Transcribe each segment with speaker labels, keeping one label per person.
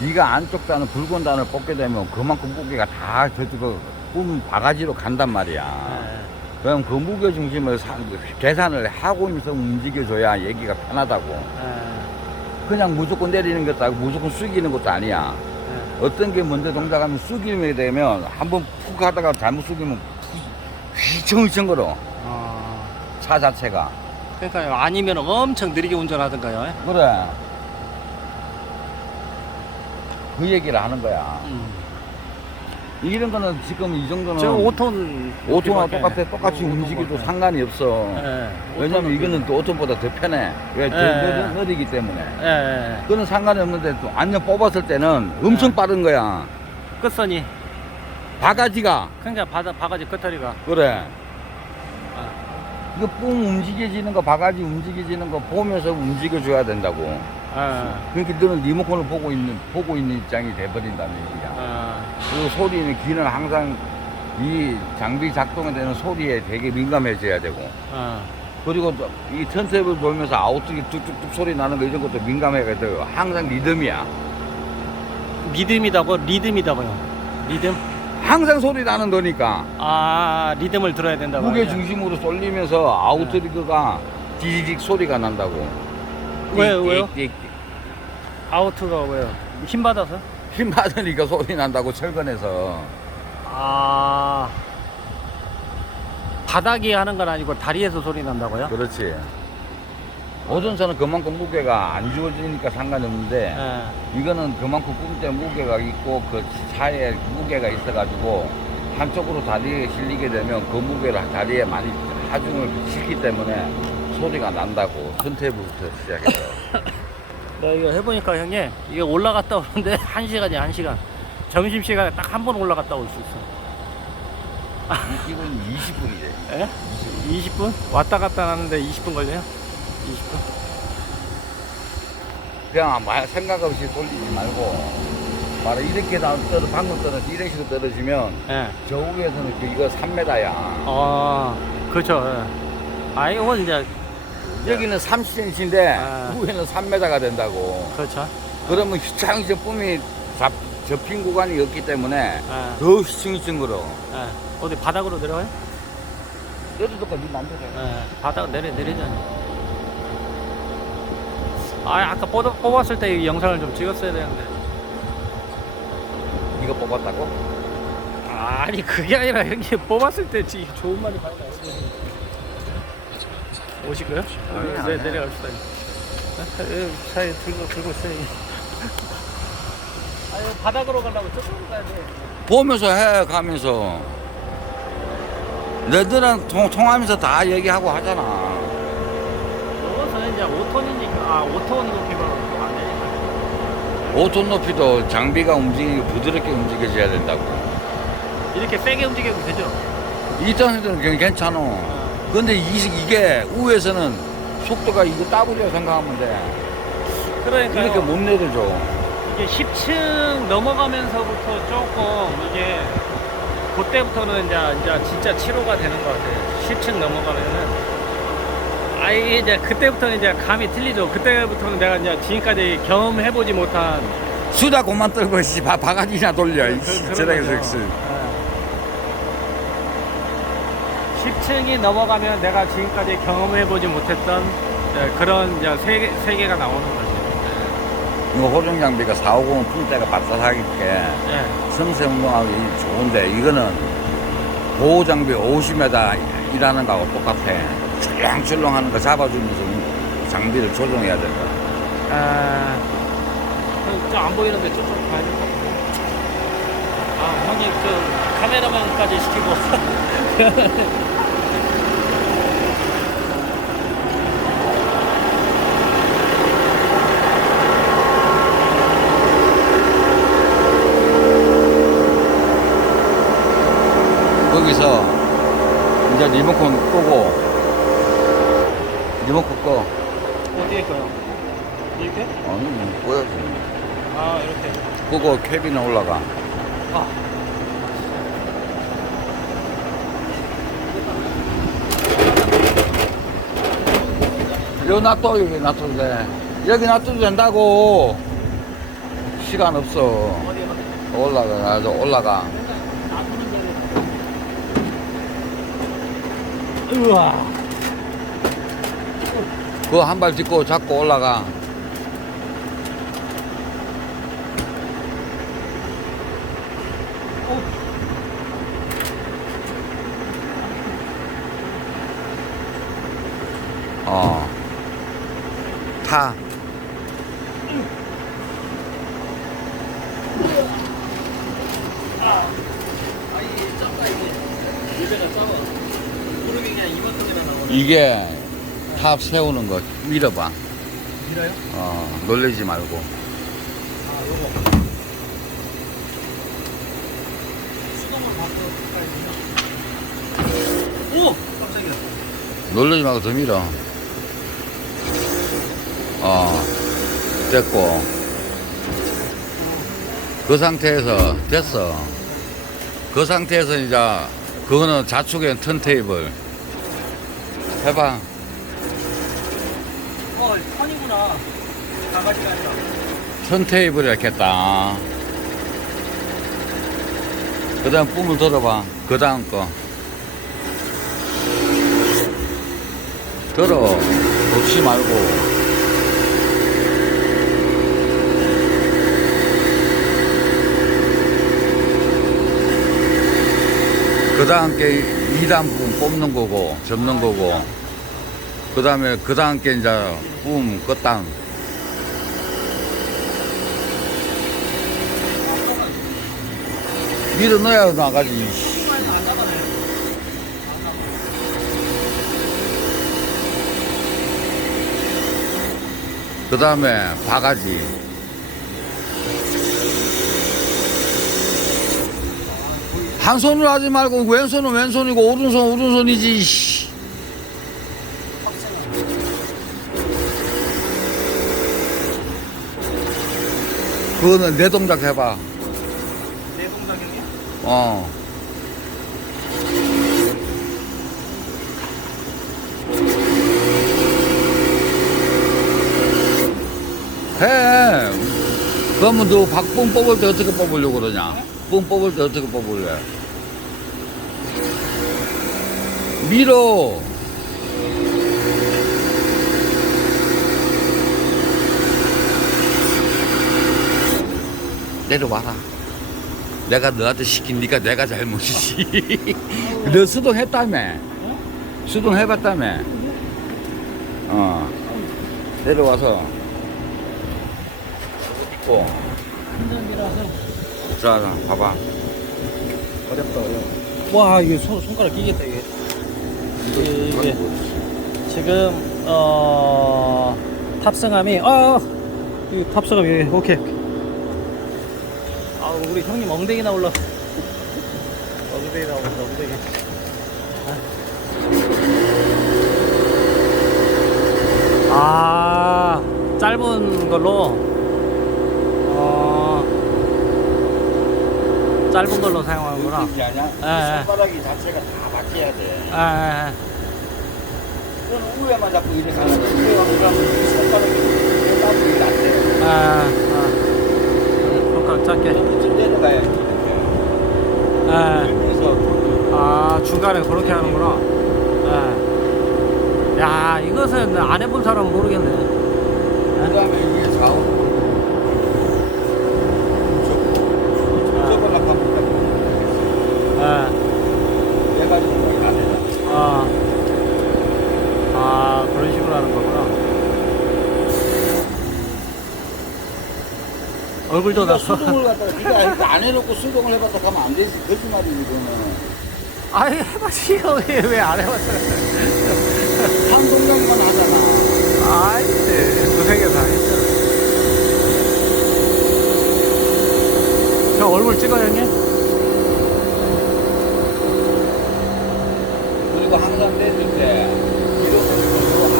Speaker 1: 네가 안쪽 단을 붉은 단을 뽑게 되면 그만큼 무게가 다 저쪽 뿜 바가지로 간단 말이야.
Speaker 2: 예.
Speaker 1: 그럼 그 무게 중심을 사- 계산을 하고면서 움직여줘야 얘기가 편하다고.
Speaker 2: 예.
Speaker 1: 그냥 무조건 내리는 것도 아니고 무조건 숙이는 것도 아니야.
Speaker 2: 예.
Speaker 1: 어떤 게 먼저 동작하면 숙이게 되면 한번 푹 하다가 잘못 숙이면 휘청휘청거려
Speaker 2: 어.
Speaker 1: 차 자체가.
Speaker 2: 그러니까요. 아니면 엄청 느리게 운전하던가요. 예?
Speaker 1: 그래. 그 얘기를 하는 거야.
Speaker 2: 음.
Speaker 1: 이런 거는 지금 이 정도는
Speaker 2: 저 5톤.
Speaker 1: 오토나 똑같아. 똑같이 움직여도 상관이 없어.
Speaker 2: 예.
Speaker 1: 왜냐면 이거는 또 오토보다 더 편해. 왜? 더
Speaker 2: 예.
Speaker 1: 느- 느리기 때문에.
Speaker 2: 예. 예.
Speaker 1: 그거는 상관이 없는데 또 완전 뽑았을 때는 엄청
Speaker 2: 예.
Speaker 1: 빠른 거야.
Speaker 2: 끝선이.
Speaker 1: 바가지가.
Speaker 2: 그러니까 바다 바가지 끝다리가.
Speaker 1: 그래.
Speaker 2: 아.
Speaker 1: 이거 뿡 움직여지는 거, 바가지 움직여지는 거 보면서 움직여줘야 된다고.
Speaker 2: 예.
Speaker 1: 그러니까 너는 리모컨을 보고 있는, 보고 있는 입장이 돼버린다는 얘기야.
Speaker 2: 예.
Speaker 1: 그 소리는 귀는 항상 이 장비 작동에 되는 소리에 되게 민감해져야 되고.
Speaker 2: 예.
Speaker 1: 그리고 또이 턴테이블 돌면서 아웃tuk이 뚝뚝뚝 소리 나는 거 이런 것도 민감해야 되고. 항상 리듬이야.
Speaker 2: 믿음이다고 리듬이다고요. 리듬?
Speaker 1: 항상 소리 나는 거니까.
Speaker 2: 아 리듬을 들어야 된다고.
Speaker 1: 무게. 중심으로 쏠리면서 아웃트리그가 디디직 소리가 난다고.
Speaker 2: 왜요,
Speaker 1: 띡,
Speaker 2: 왜요?
Speaker 1: 띡, 띡, 띡.
Speaker 2: 아우트가 왜요? 힘 받아서?
Speaker 1: 힘 받으니까 소리 난다고 철근에서.
Speaker 2: 아 바닥이 하는 건 아니고 다리에서 소리 난다고요?
Speaker 1: 그렇지. 오전차는 그만큼 무게가 안 주어지니까 상관이 없는데
Speaker 2: 예.
Speaker 1: 이거는 그만큼 뿜때 무게가 있고 그 차에 무게가 있어가지고 한쪽으로 다리에 실리게 되면 그 무게를 다리에 많이 하중을 시키기 때문에 소리가 난다고 턴테이블부터 시작해서
Speaker 2: 나 이거 해보니까 형님 이게 올라갔다 오는데 한 시간이 한 시간. 점심 시간에 딱 한 번 올라갔다 올 수 있어.
Speaker 1: 이 기분 20분이래.
Speaker 2: 예? 20분? 왔다 갔다 하는데 20분 걸려요? 20분?
Speaker 1: 그냥 말 생각 없이 돌리지 말고 바로 이렇게 나 떨어 방금 떨어져 이런 식으로 떨어지면
Speaker 2: 예.
Speaker 1: 저 위에서는 그 이거 3m야.
Speaker 2: 어, 그렇죠. 예. 아, 이건 이제
Speaker 1: 여기는 30cm인데
Speaker 2: 아.
Speaker 1: 위에는 3m가 된다고.
Speaker 2: 그렇죠.
Speaker 1: 그러면 휘청휘청 뿜이 잡, 접힌 구간이 없기 때문에
Speaker 2: 예.
Speaker 1: 더 걸어.
Speaker 2: 예. 어디 바닥으로 내려가요?
Speaker 1: 여기도 거니 남자잖아.
Speaker 2: 예. 바닥 내려 내리잖아요. 아, 아까 뽑, 뽑았을 때 이 영상을 좀 찍었어야 되는데.
Speaker 1: 이거 뽑았다고?
Speaker 2: 아니 그게 아니라 형님 뽑았을 때 지- 좋은 말이 많이 나오거든요. 오실까요?
Speaker 1: 아니야,
Speaker 2: 네,
Speaker 1: 아니야.
Speaker 2: 내려갑시다. 예, 차에 들고 들고 있어요. 아유 바닥으로 가려고 저쪽으로 가야 돼.
Speaker 1: 보면서 해 가면서 너들은 통, 통하면서 다 얘기하고 하잖아.
Speaker 2: 이것은 이제 5톤이니까 아 5톤 높이면 안 되니까.
Speaker 1: 5톤 높이도 장비가 움직이고 부드럽게 움직여져야 된다고.
Speaker 2: 이렇게 세게 움직여도 되죠?
Speaker 1: 이 ton에는 그냥 괜찮아. 근데 이, 이게 우에서는 속도가 이거 따블이라 생각하면 돼.
Speaker 2: 그러니까
Speaker 1: 이렇게 못 내려줘.
Speaker 2: 이게 10층 넘어가면서부터 조금 이게 그때부터는 이제, 이제 진짜 치료가 되는 것 같아요. 10층 넘어가면은 아 이게 이제 그때부터는 이제 감이 틀리죠. 그때부터는 내가 이제 지금까지 경험해보지 못한
Speaker 1: 수다 그만 떨고 씨 바, 바가지나 돌려. 이
Speaker 2: 그- 그런 거죠. 예. 10층이 넘어가면 내가 지금까지 경험해보지 못했던 이제 그런 이제 세계, 세계가 나오는 거죠.
Speaker 1: 이거 호종 장비가 450 품대가 바싸하게
Speaker 2: 예.
Speaker 1: 성세 운동하기 좋은데 이거는 보호 장비 50m 일하는 거하고 똑같아. 출렁출렁 하는 거 잡아주면서 장비를 조정해야 된다.
Speaker 2: 아, 저안 보이는데 저쪽 가야 될 것 같아요. 아, 형님 그 카메라만까지 시키고.
Speaker 1: 거기서 이제 리모컨 끄고 리모컨 꺼.
Speaker 2: 어디에 거요? 이렇게?
Speaker 1: 아니 뭐 꺼야지.
Speaker 2: 아, 이렇게.
Speaker 1: 끄고 캐빈에 올라가.
Speaker 2: 아.
Speaker 1: 여기 놔둬 여기 놔둬도 돼. 여기 놔둬도 된다고. 시간 없어. 올라가, 나도 올라가.
Speaker 2: 우와.
Speaker 1: 그거 한 발 짚고 잡고 올라가. 어. 타.
Speaker 2: 아이 작다 이게. 유배가 작아. 구름이 그냥
Speaker 1: 이게 탑 세우는 거 밀어봐.
Speaker 2: 밀어요?
Speaker 1: 어, 놀래지 말고.
Speaker 2: 아 요거. 수동만 바꿔. 오 깜짝이야.
Speaker 1: 놀라지 말고 더 밀어. 어, 됐고. 그 상태에서, 됐어. 그 상태에서 이제, 그거는 좌측엔 턴테이블. 해봐.
Speaker 2: 어 선이구나. 나가지가 아니라.
Speaker 1: 턴테이블 이렇게 딱. 그 다음 뿜을 들어봐. 그 다음 거. 들어. 놓지 말고. 그 다음 게 2단 뿜 뽑는 거고, 접는 거고. 그 다음에 그 다음 게 이제 뿜 끝단. 밀어 넣어야 나가지. 그 다음에 바가지. 한 손으로 하지 말고 왼손은 왼손이고 오른손 오른손이지. 씨. 그거는 내 동작 해봐.
Speaker 2: 내 동작형이야?
Speaker 1: 어. 해. 그러면 너 박봉 뽑을 때 어떻게 뽑으려고 그러냐? 뽕 뽑을 때 어떻게 뽑을래? 밀어. 내려와라. 내가 너한테 시킨 니까 내가 잘못이지. 너 수동했다며. 수동해봤다며. 어. 내려와서. 어. 자, 봐봐.
Speaker 2: 어렵다 어려워. 와 이게 손 손가락 끼겠다 이게. 이게, 지금 어 탑승함이 아이 탑승함이 오케이. 아 우리 형님 엉덩이 나올라. 엉덩이 나온다 엉덩이. 아 짧은 걸로 어 짧은 걸로 사용하는구나. 예, 예.
Speaker 1: 손가락이 자체가 다 바뀌어야 돼.
Speaker 2: 아,
Speaker 1: 그건 우에만 자꾸 이렇게 가는데, 우에 가면 이 손가락이 땀이 이게 안 돼.
Speaker 2: 아, 아. 손가락 짧게.
Speaker 1: 좀 내려가야지. 이렇게.
Speaker 2: 아,
Speaker 1: 그래서
Speaker 2: 아 중간에 그렇게 하는구나. 아. 야, 이것은 안 해본 사람은 모르겠네.
Speaker 1: 그 다음에 이게 좌우로 하면
Speaker 2: 아,
Speaker 1: 내가 지금 거의 다 되잖아.
Speaker 2: 아, 아, 그런 식으로 하는 거구나. 얼굴도
Speaker 1: 네가
Speaker 2: 나
Speaker 1: 수동을 갖다가 네가 안 해놓고 수동을 해봤다 하면 안 되지. 거짓말이지, 이거는.
Speaker 2: 아니 해봤지 왜안 해봤어요?
Speaker 1: 한 동작만 하잖아.
Speaker 2: 아이 고생해서 하겠죠. 저 얼굴 찍어요 형님?
Speaker 1: 그리고 항상 내릴 때 이렇게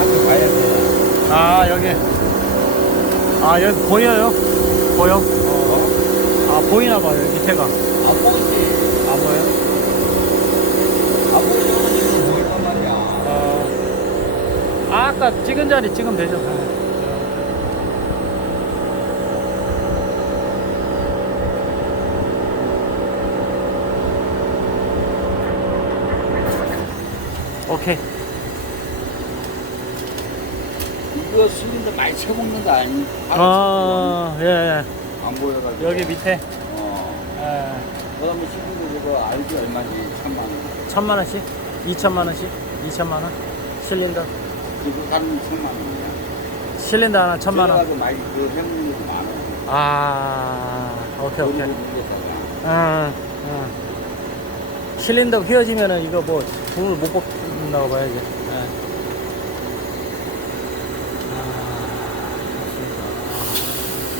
Speaker 1: 앞에 봐야 돼.
Speaker 2: 아 여기 아 여기 보여요? 보여?
Speaker 1: 어.
Speaker 2: 아 보이나 봐요 밑에가.
Speaker 1: 안 보이지.
Speaker 2: 아, 안 보여?
Speaker 1: 안 아, 보이면 보일 단 말이야.
Speaker 2: 어. 아, 아까 찍은 자리 찍으면 되죠. 아. 오케이.
Speaker 1: 이거 실린더 많이 채먹는 거 아니?
Speaker 2: 아, 예, 예.
Speaker 1: 안 보여가지고.
Speaker 2: 여기 밑에,
Speaker 1: 어.
Speaker 2: 예.
Speaker 1: 그 다음에 실린더 저거 알지 얼마지? 천만 원.
Speaker 2: 천만 원씩? 이천만 원씩? 이천만 원? 실린더?
Speaker 1: 그거 가는 천만 원이야.
Speaker 2: 실린더 하나 천만 원.
Speaker 1: 그래가지고 많이 그거 많아.
Speaker 2: 아, 오케이, 오케이.
Speaker 1: 그리고 위에다가.
Speaker 2: 응, 응. 실린더 휘어지면은 이거 뭐 돈을 못 뽑는다고 봐야지.